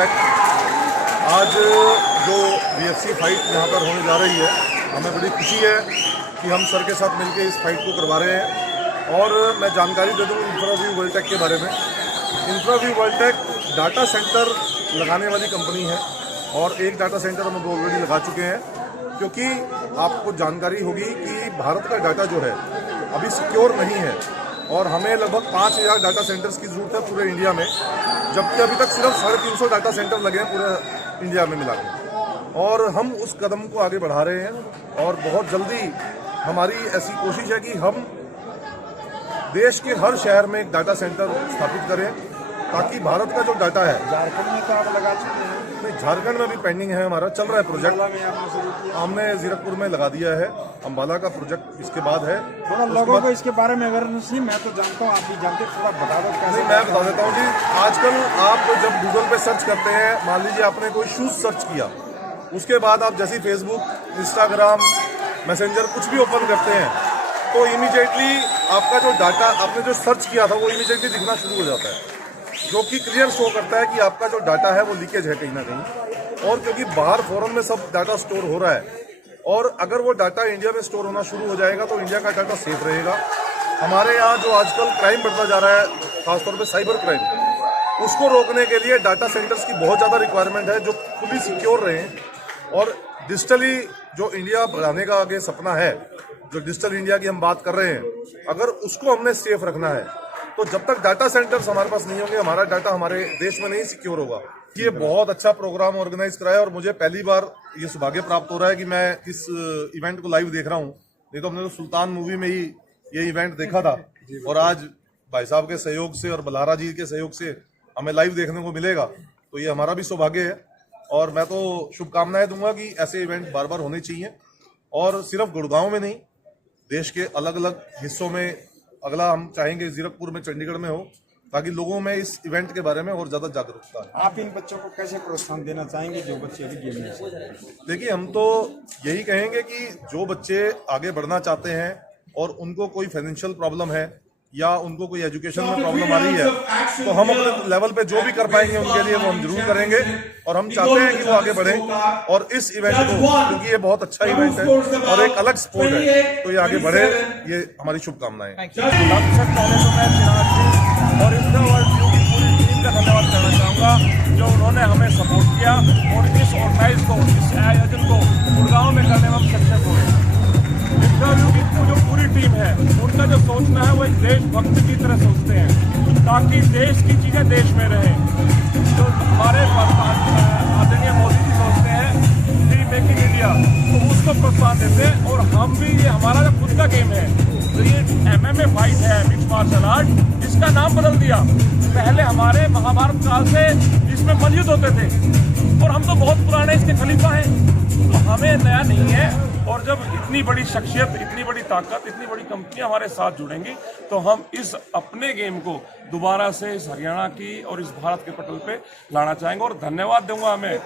वर्ल्टेक। आज जो BFC fight यहाँ पर होने जा रही है, हमें बड़ी खुशी है कि हम सर के साथ मिलकर इस फाइट को करवा रहे हैं। और मैं जानकारी दे दूँ इंफ्राव्यू वर्ल्टेक के बारे में। इंफ्राव्यू वर्ल्टेक डाटा सेंटर लगाने वाली कंपनी है और एक डाटा सेंटर हम ऑलरेडी लगा चुके हैं, क्योंकि आपको जानकारी होगी कि भारत का डाटा जो है अभी सिक्योर नहीं है और हमें लगभग 5000 डाटा सेंटर्स की ज़रूरत है पूरे इंडिया में, जबकि अभी तक सिर्फ 350 डाटा सेंटर लगे हैं पूरे इंडिया में मिला के। और हम उस कदम को आगे बढ़ा रहे हैं और बहुत जल्दी हमारी ऐसी कोशिश है कि हम देश के हर शहर में एक डाटा सेंटर स्थापित करें, ताकि भारत का जो डाटा है। झारखंड में तो आप लगा चुके हैं? नहीं, झारखंड में भी पेंडिंग है, हमारा चल रहा है प्रोजेक्ट। हमने जीरकपुर में लगा दिया है, अम्बाला का प्रोजेक्ट इसके बाद है। थोड़ा लोगों को इसके बारे में अवेयरनेस नहीं, मैं तो जानता हूँ, आप भी जानते, थोड़ा बता दो कैसे। मैं बता देता हूँ जी। आजकल आप जब गूगल पे सर्च करते हैं, मान लीजिए आपने कोई शूज सर्च किया, उसके बाद आप जैसे फेसबुक, इंस्टाग्राम, मैसेंजर कुछ भी ओपन करते हैं, तो इमीडिएटली आपका जो डाटा आपने जो सर्च किया था वो इमीडिएटली दिखना शुरू हो जाता है, जो कि क्लियर शो करता है कि आपका जो डाटा है वो लीकेज है कहीं ना कहीं। और क्योंकि बाहर फॉरेन में सब डाटा स्टोर हो रहा है, और अगर वो डाटा इंडिया में स्टोर होना शुरू हो जाएगा तो इंडिया का डाटा सेफ रहेगा। हमारे यहाँ जो आजकल क्राइम बढ़ता जा रहा है, खासतौर पे साइबर क्राइम, उसको रोकने के लिए डाटा सेंटर्स की बहुत ज़्यादा रिक्वायरमेंट है, जो फुली सिक्योर रहें। और डिजिटली जो इंडिया बढ़ाने का आगे सपना है, जो डिजिटल इंडिया की हम बात कर रहे हैं, अगर उसको हमने सेफ रखना है तो जब तक डाटा सेंटर्स हमारे पास नहीं होंगे, हमारा डाटा हमारे देश में नहीं सिक्योर होगा। ये बहुत अच्छा प्रोग्राम ऑर्गेनाइज कराया और मुझे पहली बार ये सौभाग्य प्राप्त हो रहा है कि मैं इस इवेंट को लाइव देख रहा हूँ। नहीं तो हमने तो सुल्तान मूवी में ही ये इवेंट देखा था, और आज भाई साहब के सहयोग से और बल्हारा जी के सहयोग से हमें लाइव देखने को मिलेगा, तो ये हमारा भी सौभाग्य है। और मैं तो शुभकामनाएं दूंगा कि ऐसे इवेंट बार बार होने चाहिए, और सिर्फ गुड़गांव में नहीं, देश के अलग अलग हिस्सों में। अगला हम चाहेंगे जीरकपुर में, चंडीगढ़ में हो, ताकि लोगों में इस इवेंट के बारे में और ज्यादा जागरूकता है। आप इन बच्चों को कैसे प्रोत्साहन देना चाहेंगे जो बच्चे अभी गेम में? देखिए, हम तो यही कहेंगे कि जो बच्चे आगे बढ़ना चाहते हैं और उनको कोई फाइनेंशियल प्रॉब्लम है या उनको कोई एजुकेशन में प्रॉब्लम आ रही है, तो हम अपने लेवल पे जो भी कर पाएंगे उनके लिए वो हम जरूर करेंगे। और हम चाहते हैं कि वो आगे बढ़ें और इस इवेंट को, क्योंकि ये बहुत अच्छा इवेंट है और एक अलग स्पोर्ट है, तो ये आगे बढ़े, ये हमारी शुभकामनाएं। सबसे पहले तो मैं चिराग जी और इंफ्रावर्ल्ड की पूरी टीम का धन्यवाद करना चाहूँगा, जो उन्होंने हमें सपोर्ट किया और इस ऑर्गेनाइज को, इस आयोजन को गुड़गांव में करने में हम सक्सेस हुए। इंफ्राव्यू की जो पूरी टीम है, उनका जो सोचना है वो एक देशभक्त की तरह सोचते हैं, ताकि देश की चीज़ें देश में रहें। जो हमारे आदरणीय मोदी जी सोचते हैं डी मेक इन इंडिया, तो उसको प्रोत्साहन देते हैं। और हम भी, ये हमारा जो खुद का गेम है, तो ये MMA फाइट है, मिक्स मार्शल आर्ट, इसका नाम बदल दिया। पहले हमारे महाभारत काल से इसमें मौजूद होते थे और हम तो बहुत पुराने इसके खलीफा हैं, तो हमें नया नहीं है। और जब इतनी बड़ी शख्सियत, इतनी बड़ी ताकत, इतनी बड़ी कंपनियां हमारे साथ जुड़ेंगी, तो हम इस अपने गेम को दोबारा से इस हरियाणा की और इस भारत के पटल पे लाना चाहेंगे। और धन्यवाद दूंगा हमें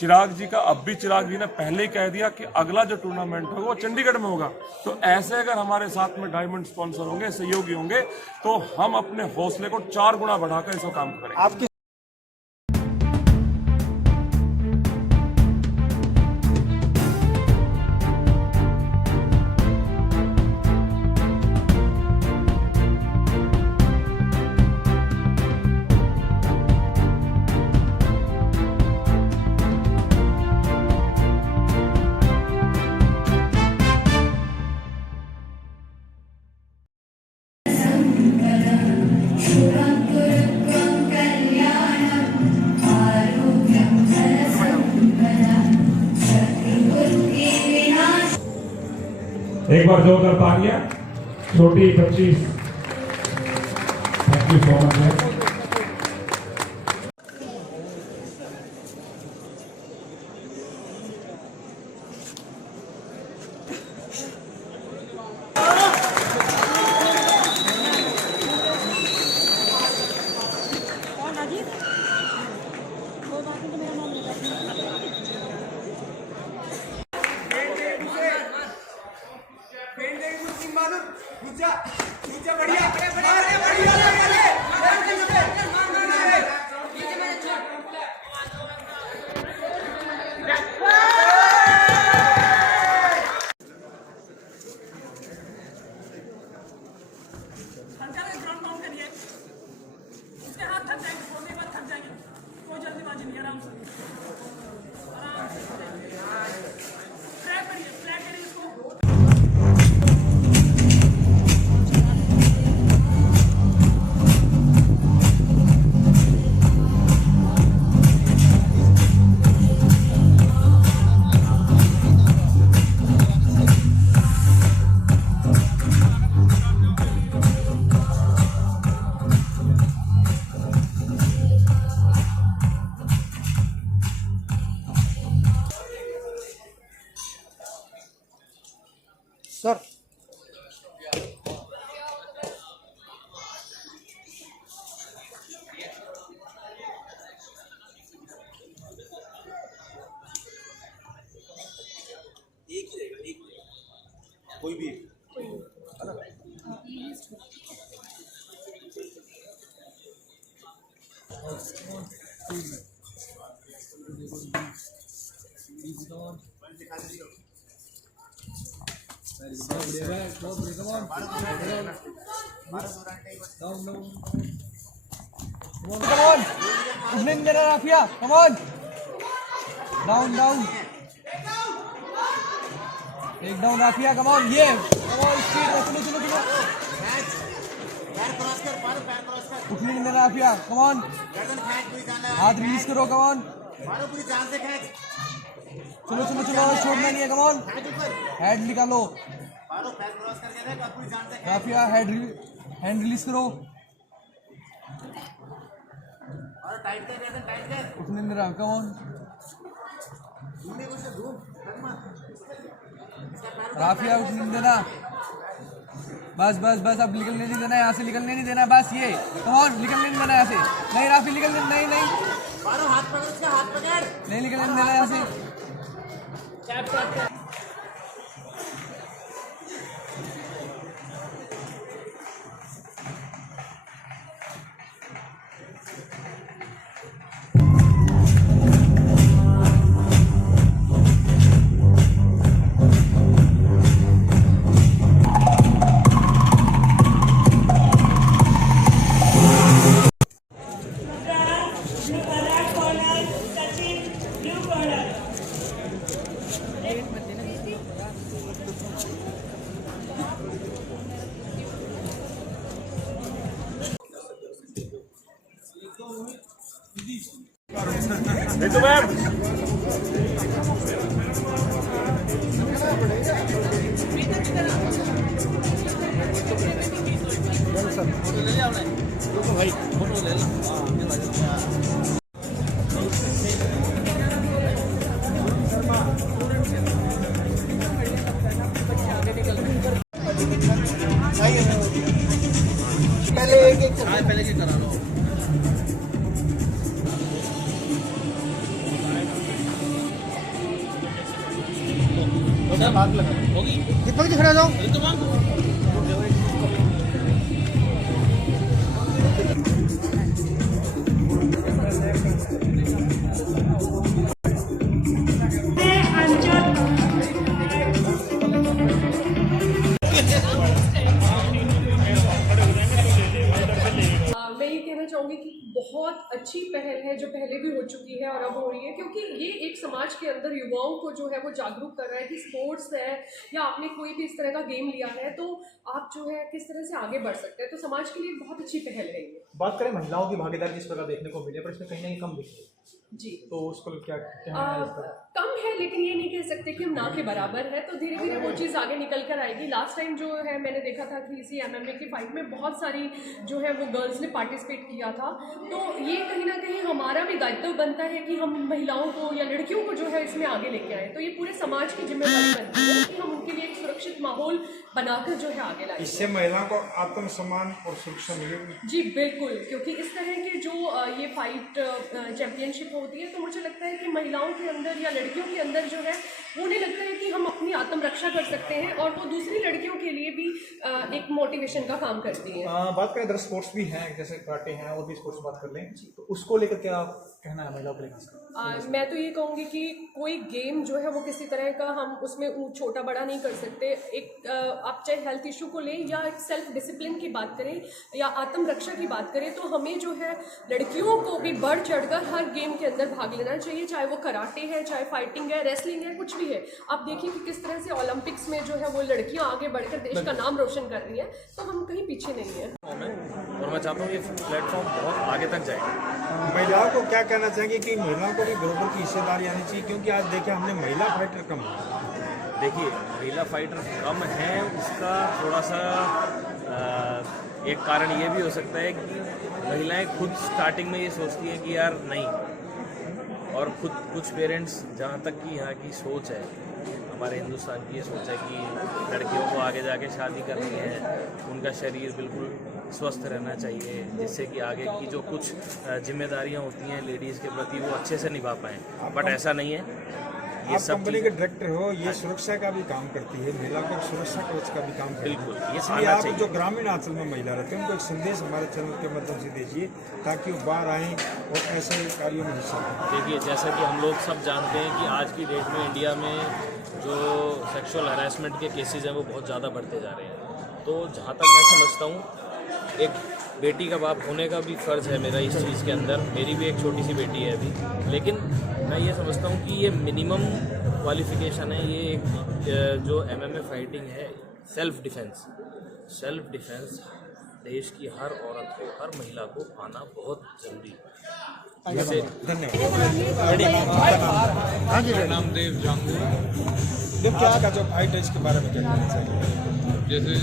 चिराग जी का। अब भी चिराग जी ने पहले ही कह दिया कि अगला जो टूर्नामेंट होगा वो चंडीगढ़ में होगा। तो ऐसे अगर हमारे साथ में डायमंड स्पॉन्सर होंगे, सहयोगी होंगे, तो हम अपने हौसले को 4 गुना बढ़ाकर इसका काम करेंगे। आपकी एक बार जोरदार तालियां छोटी बच्ची। Thank you so much. बढ़िया Come on. Evening there, Rafia. Come on. Down, down. Take down, Rafia. Come on. Yeah. Come on. Speed. Chalo, chalo, chalo. Evening there, Rafia. Come on. हाथ रिलीज करो. Come on. चलो चलो चलो. छोड़ना नहीं है. Come on. Head निकालो. Rafia hand release करो. उठने नहीं रहा. Come on. राफिया उठने नहीं देना. बस बस बस. अब निकलने नहीं देना. यहाँ से निकलने नहीं देना. बस ये. Come on. निकलने नहीं देना यहाँ से. नहीं राफी निकलने नहीं नहीं नहीं निकलने नहीं देना यहाँ से. देखो मैम पहले की करा लो. बात लगा होगी. दीपक जी खड़ा जाओ. चाहूँगी कि बहुत अच्छी पहल है जो पहले भी हो चुकी है और अब हो रही है, क्योंकि ये एक समाज के अंदर युवाओं को जो है वो जागरूक कर रहा है कि स्पोर्ट्स है या आपने कोई भी इस तरह का गेम लिया है तो आप जो है किस तरह से आगे बढ़ सकते हैं. तो समाज के लिए बहुत अच्छी पहल है ये. बात करें महिलाओं की भागीदारी जिस प्रकार देखने को मिले, पर इसमें कहीं ना कहीं कम दिखी जी. तो उसको क्या कहना है? कम है लेकिन ये नहीं कह सकते कि हम ना के बराबर है. तो धीरे धीरे वो चीज़ आगे निकल कर आएगी. लास्ट टाइम जो है मैंने देखा था कि इसी MMA की फाइट में बहुत सारी जो है वो गर्ल्स ने पार्टिसिपेट किया था. तो ये कहीं ना कहीं हमारा भी दायित्व बनता है कि हम महिलाओं को या लड़कियों को जो है इसमें आगे लेके आए. तो ये पूरे समाज की जिम्मेदारी बनती है कि हम उनके लिए एक सुरक्षित माहौल बनाकर जो है आगे लाए. इससे महिलाओं को आत्मसम्मान और सुरक्षा मिलेगी. जी बिल्कुल, क्योंकि इस तरह के जो ये फाइट चैंपियनशिप होती है तो मुझे लगता है कि महिलाओं के अंदर या लड़कियों के अंदर जो है उन्हें लगता है कि हम अपनी आत्मरक्षा कर सकते हैं और वो दूसरी लड़कियों के लिए भी एक मोटिवेशन का काम करती हैं. बात करें अदर स्पोर्ट्स भी हैं, जैसे कराटे हैं और भी स्पोर्ट्स बात कर लें, तो उसको लेकर क्या कहना है महिलाओं को लेकर? मैं तो ये कहूँगी कि कोई गेम जो है वो किसी तरह का हम उसमें छोटा बड़ा नहीं कर सकते. एक आप चाहे हेल्थ इशू को लें या एक सेल्फ डिसिप्लिन की बात करें या आत्मरक्षा की बात करें तो हमें जो है लड़कियों को भी बढ़ चढ़कर हर गेम के अंदर भाग लेना चाहिए, चाहे वो कराटे है, चाहे फाइटिंग है, रेसलिंग है, कुछ भी है. आप देखिए कि किस तरह से ओलंपिक्स में जो है वो लड़कियां आगे बढ़कर देश का नाम रोशन कर रही हैं. तो हम कहीं पीछे नहीं हैं. और मैं चाहता हूँ ये प्लेटफॉर्म बहुत आगे तक जाए. महिलाओं को क्या कहना चाहेंगे कि महिलाओं को भी बराबर की हिस्सेदारी आनी चाहिए, क्योंकि आज देखें हमने महिला फाइटर कम. देखिए महिला फाइटर कम है, उसका थोड़ा सा एक कारण ये भी हो सकता है कि महिलाएं खुद स्टार्टिंग में ये सोचती हैं कि यार नहीं, और खुद कुछ पेरेंट्स जहाँ तक कि यहाँ की सोच है हमारे हिंदुस्तान की ये सोच है कि लड़कियों को आगे जाके शादी करनी है, उनका शरीर बिल्कुल स्वस्थ रहना चाहिए जिससे कि आगे की जो कुछ जिम्मेदारियाँ होती हैं लेडीज़ के प्रति वो अच्छे से निभा पाएँ. बट ऐसा नहीं है. ये आप सब कंपनी के डायरेक्टर हो, ये सुरक्षा का भी काम करती है, महिला को सुरक्षा कवच का भी काम करती है। बिल्कुल, ये इसलिए आना आप चाहिए। जो ग्रामीण अंचल में महिला रहते हैं उनको एक संदेश हमारे चैनल के माध्यम से दीजिए ताकि वो बाहर आएँ और ऐसे कार्यों में हिस्सा लें। देखिए, जैसा कि हम लोग सब जानते हैं कि आज की डेट में इंडिया में जो सेक्सुअल हरासमेंट के केसेस हैं वो बहुत ज़्यादा बढ़ते जा रहे हैं। तो जहाँ तक मैं समझता हूँ, एक बेटी का बाप होने का भी फ़र्ज़ है मेरा इस चीज़ के अंदर। मेरी भी एक छोटी सी बेटी है अभी, लेकिन मैं ये समझता हूँ कि ये मिनिमम क्वालिफ़िकेशन है। ये एक जो MMA फाइटिंग है, सेल्फ़ डिफेंस देश की हर औरत को, हर महिला को आना बहुत ज़रूरी है। जैसे नामदेव जांगू। देखिए आज का जो फाइट है इसके बारे में क्या कहना चाहिए? जैसे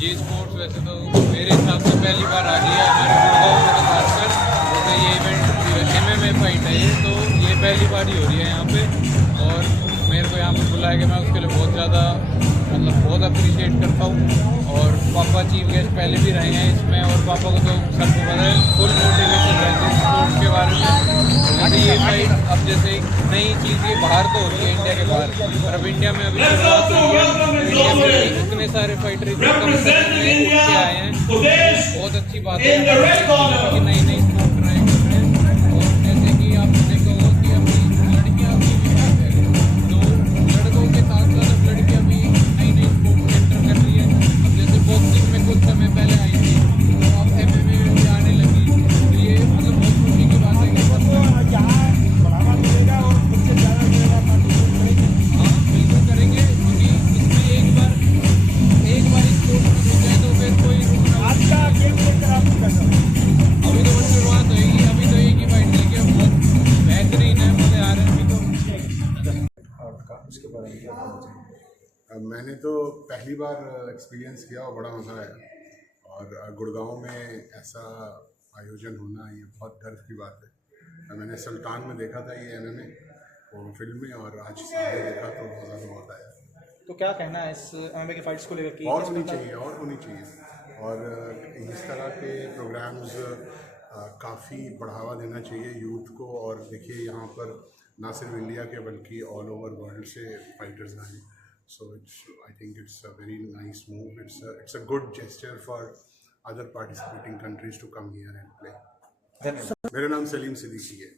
ये स्पोर्ट्स वैसे तो मेरे हिसाब से पहली बार आ गई है हमारे गुड़गांव में, तो खासकर जैसे ये इवेंट MMA फाइट है ये, तो ये पहली बार ही हो रही है यहाँ पे। और मेरे को यहाँ पे बुलाया गया, मैं उसके लिए बहुत ज़्यादा बहुत अप्रिशिएट करता हूँ। और पापा चीफ गेस्ट पहले भी रहे हैं इसमें, और पापा को तो सबको पता है, फुल मोटिवेशन रहती है स्पोर्ट्स के बारे में। जैसे ये फाइट अब जैसे एक नई चीज़ ये बाहर तो होती है इंडिया के बाहर, पर अब इंडिया में अभी शुरुआत हुई है। इंडिया में इतने सारे फाइटर इतने कम समय में उठ के आए हैं, बहुत अच्छी बात है कि नई नई स्पोर्ट ट्राई कर रहे हैं। और जैसे कि आप देखो कि अभी लड़कियाँ की भी बात है, तो लड़कों के साथ साथ अब लड़कियाँ भी नई नई स्पोर्ट्स एंटर कर रही है। अब जैसे बॉक्सिंग में कुछ समय पहले आई थी, तो अब MMA में भी आने लगी। तो ये मतलब बहुत खुशी की बात है कि बढ़ावा मिलेगा और बच्चे ज़्यादा से ज़्यादा पार्टिसिपेट करेंगे। हाँ बिल्कुल करेंगे, क्योंकि इसमें एक बार स्पोर्ट्स शुरू हो जाए तो फिर कोई रुकना आज का गेम देखकर आप क्या करें? अभी तो बस शुरुआत होगी। अभी तो एक ही फाइट देखिए, बहुत बेहतरीन है, मज़े आ रहे हैं अभी तो। उसके बारे में क्या कहना चाहिए? मैंने तो पहली बार एक्सपीरियंस किया और बड़ा मज़ा आया। और गुड़गांव में ऐसा आयोजन होना ये बहुत गर्व की बात है। मैंने सुल्तान में देखा था ये MMA वो फिल्म में, और आज सामने देखा तो बहुत ज़्यादा बहुत आया। तो क्या कहना है इस MMA की फाइट्स को लेकर कि और होनी चाहिए, और होनी चाहिए। और इस तरह के प्रोग्राम्स काफ़ी बढ़ावा देना चाहिए यूथ को। और देखिए यहाँ पर ना सिर्फ इंडिया के बल्कि ऑल ओवर वर्ल्ड से फाइटर्स आए। So I think it's a very nice move. It's a good gesture for other participating countries to come here and play. मेरा नाम सलीम सिद्दीकी है।